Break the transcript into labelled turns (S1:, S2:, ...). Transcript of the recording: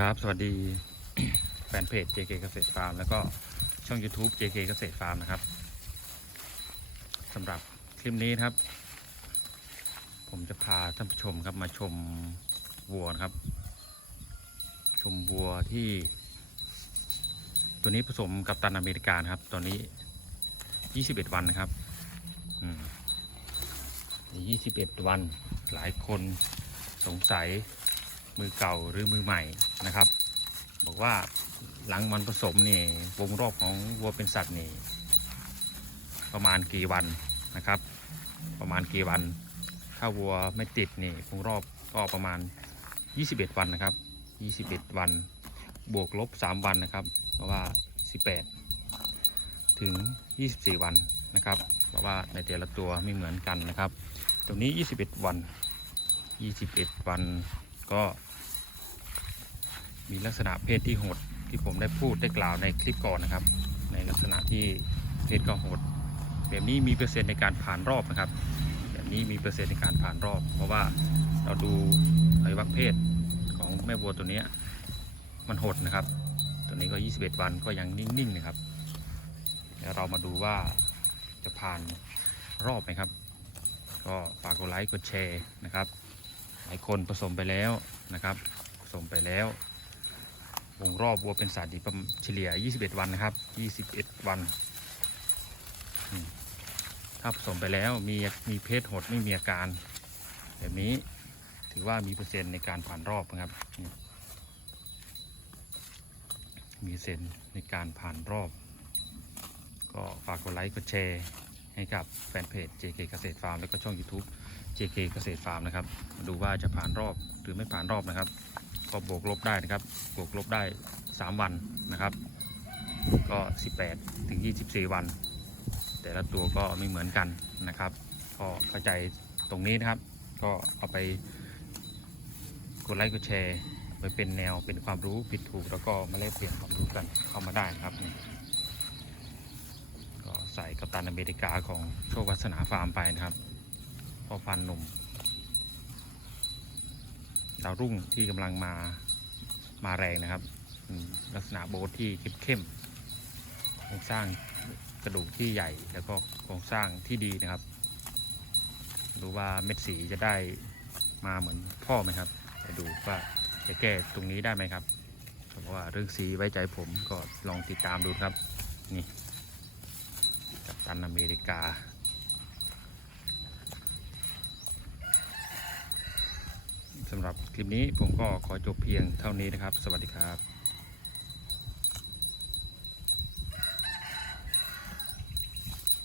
S1: ครับ สวัสดีแฟนเพจ JK เกษตรฟาร์มแล้วก็ช่อง YouTube JK เกษตรฟาร์มนะครับสำหรับคลิปนี้นครับ ผมจะพาท่านผู้ชมครับมาชมวัวนะครับ ชมวัวที่ ตัวนี้ผสมกับตันอเมริกานครับ ตอนนี้ 21 วันนะครับอืม21 วันหลายคนสงสัย มือเก่าหรือมือใหม่นะครับ บอกว่าหลังมันผสมนี่วงรอบของวัวเป็นสัตว์นี่ประมาณกี่วันนะครับ ประมาณกี่วัน ถ้าวัวไม่ติดนี่วงรอบก็ประมาณ 21 วันนะครับ 21 วัน บวกลบ 3 วันนะครับ เพราะว่า 18 ถึง 24 วันนะครับ เพราะว่าในแต่ละตัวไม่เหมือนกันนะครับ ตรงนี้ 21 วัน 21 วัน ก็มีลักษณะเพศที่โหดที่ผมได้พูดได้กล่าวในคลิปก่อนนะครับ ในลักษณะที่เพศก็โหด แบบนี้มีเปอร์เซ็นต์ในการผ่านรอบนะครับ แบบนี้มีเปอร์เซ็นต์ในการผ่านรอบ เพราะว่าเราดูอวัยวะเพศของแม่วัวตัวนี้มันโหดนะครับ ตัวนี้ก็ 21 วันก็ยังนิ่งๆนะครับเดี๋ยวเรามาดูว่าจะผ่านรอบไหมครับ ก็ฝากกดไลค์กดแชร์นะครับายคนผสมไปแล้วนะครับ ผสมไปแล้ว วงรอบวัวเป็นสัตว์ที่ประมาณเฉลี่ย 21 วันนะครับ 21 วัน ถ้าผสมไปแล้วมีมีเพศหดไม่มีอาการแบบนี้ถือว่ามีเปอร์เซ็นต์ในการผ่านรอบนะครับ มีเซ็นในการผ่านรอบ ก็ฝากกดไลค์กดแชร์ ให้กับแฟนเพจ JK เกษตรฟาร์มแล้วก็ช่อง YouTube JK เกษตรฟาร์มนะครับมาดูว่าจะผ่านรอบหรือไม่ผ่านรอบนะครับ ก็บวกลบได้นะครับบวกลบได้ 3 วันนะครับ ก็ 18 ถึง 24 วัน แต่ละตัวก็ไม่เหมือนกันนะครับ ก็เข้าใจตรงนี้นะครับ ก็เอาไปกดไลค์กดแชร์ไปเป็นแนวเป็นความรู้ผิดถูกแล้วก็มาแลกเปลี่ยนความรู้กันเข้ามาได้นะครับ กัปตันอเมริกาของโชควัฒนาฟาร์มไปนะครับพ่อพันธุ์หนุ่มดาวรุ่งที่กำลังมามาแรงนะครับ ลักษณะโบทที่เข้มๆโครงสร้างกระดูกที่ใหญ่แล้วก็โครงสร้างที่ดีนะครับ ดูว่าเม็ดสีจะได้มาเหมือนพ่อไหมครับไปดูว่าจะแก้ตรงนี้ได้ไหมครับเพราะว่าเรื่องสีไว้ใจผมก็ลองติดตามดูครับนี่ นอเมริกา สำหรับคลิปนี้ผมก็ขอจบเพียงเท่านี้นะครับ สวัสดีครับ